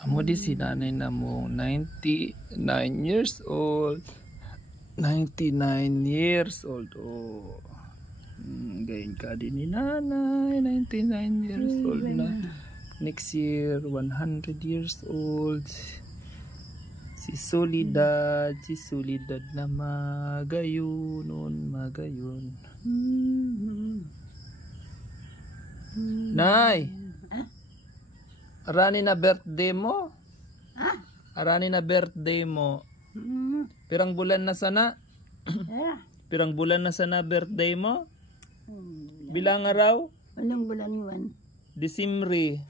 Amo di si nanay na mo 99 years old. 99 years old. Oh. Gayon ka din ni nanay. 99 years old na. Next year 100 years old. Si Solidad na magayon, magayon. Nay, arani na birthday mo? Arani na birthday mo? Pirang bulan na sana? Pirang bulan na sana birthday mo? Bilang araw? Anong bulan yun? Disimri.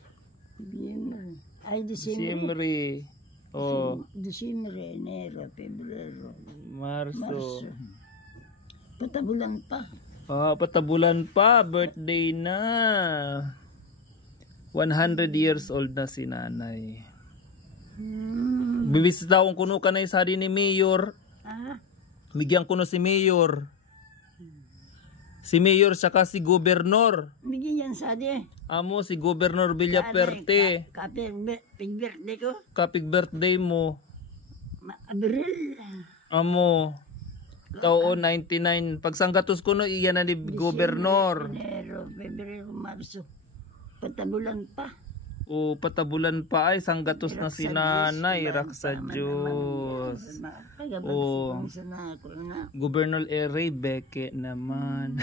Ay, Disimri. Oh. Disimre, Enero, Pebrero, Marso. Patabulan pa. Patabulan pa. Birthday na. 100 years old na si nanay. Bibisita akong kuno ka na isa ni Mayor. Bigyan kuno si Mayor. Si Mayor saka si Gobernador. Bigyan yan sa di. Amo si Gobernador Villaperte. Kapig birthday ko. Kapig birthday mo. Abril. Amo. Tao 99. Pagsanggatos ko no iyan na ni Gobernador. Enero, Pebrero, Marso. Patabulan pa. O patabulan pa ay sanggatos na si nanay. Raksa Diyos. O Gobernador Beke naman.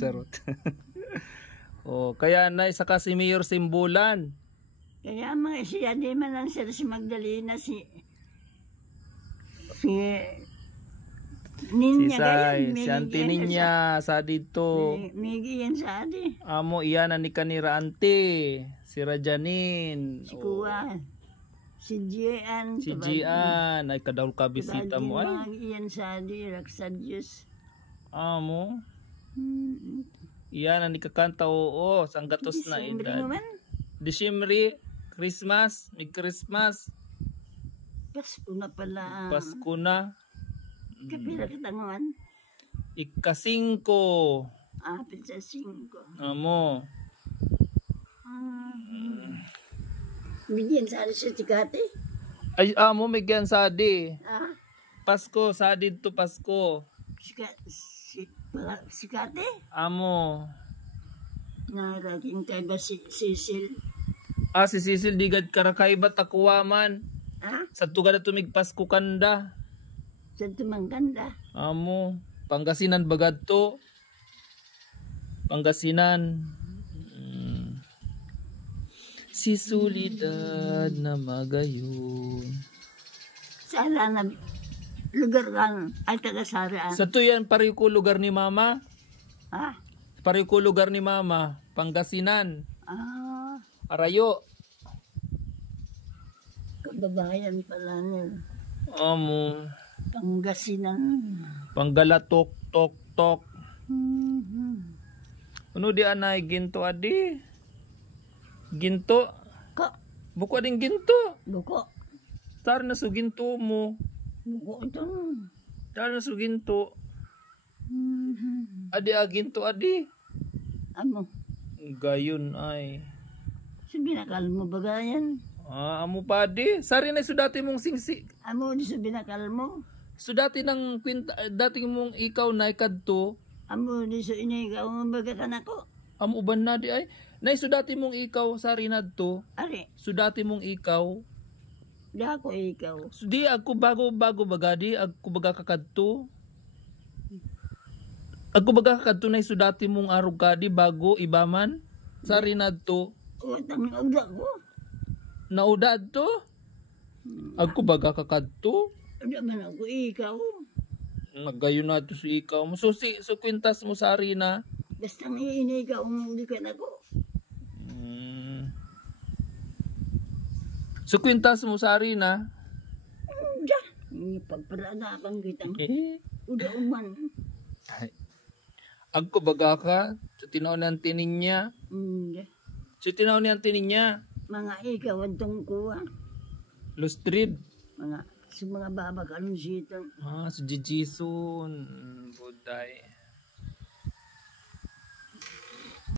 Charot. O kaya na isa ka si Mayor Simbulan. Kaya mga siya di man lang sila si Magdalena si Ninya si Auntie Ninya sa dito. Migi yan sa adi. Amo iyan ni kanira Auntie. Si Rajanin. Si Kuwa. Si Gian. Si Gian. Ay kadaw ka bisita mo ay. Iyan sa adi. Raksa Diyos. Amo. Iyan ni kakanta oo. Sanggatos na edad. Disyembre. Christmas. May Christmas. Pasko na pala. Pasko na. Kapila kitanguan? Ika-5. Pizza 5. Amo. Bigyan sa adi sa tikati? Ay, amo bigyan sa adi. Pasko, sa adi to Pasko. Sikati? Amo. Naraking kay ba si Cecil? Si Cecil digad karakay ba takuwaman? Sa tugad na tumig Pasko kanda. Sa tumangkanda. Amo, Pangasinan bagad to. Pangasinan. Si Solidad na magayon. Sala na lugar kan ay taga-Saraan. Sa to yan pari ko lugar ni Mama. Pari ko lugar ni Mama, Pangasinan. Arayo. Kababayan pala niya. Amo. Pangasinan. Panggalatok, tok, tok. Ano di anay ginto adi? Ginto? Buko ading ginto? Buko. Tar na su ginto mo. Buko ito. Tar na su ginto. Adi ginto adi? Amo. Gayon ay. Subinakal mo ba ganyan? Amo pa adi. Sari na su dati mong singsi. Amo di subinakal mo? So dati nang dating mong ikaw na ikadto. Amo di so inigaw mo baga ka na ko. Amo uban na di ay. Nay so dati mong ikaw sa rinadto. Ari. So dati mong ikaw. Di ako ikaw. So di ako bago bagadi. Ako baga kakadto. Ako baga kakadto na so dati mong arog kadi bago ibaman. Sa rinadto. Utang ugda ko. Naudad to? Ako baga kakadto. Hindi man ako ikaw. Nagayon na ito si ikaw. So kwintas mo sa arena. Basta inigaw mo di ka na ko. So kwintas mo sa arena. Diyan. Pagparada kang kitang. Uda uman. Ako baga ka. So tinaw ng tining niya. So tinaw niya ang tining niya. Mga ikaw ang tungkuha. Lustrid. Mga baba kalong sitang. So Jijisun. Buday.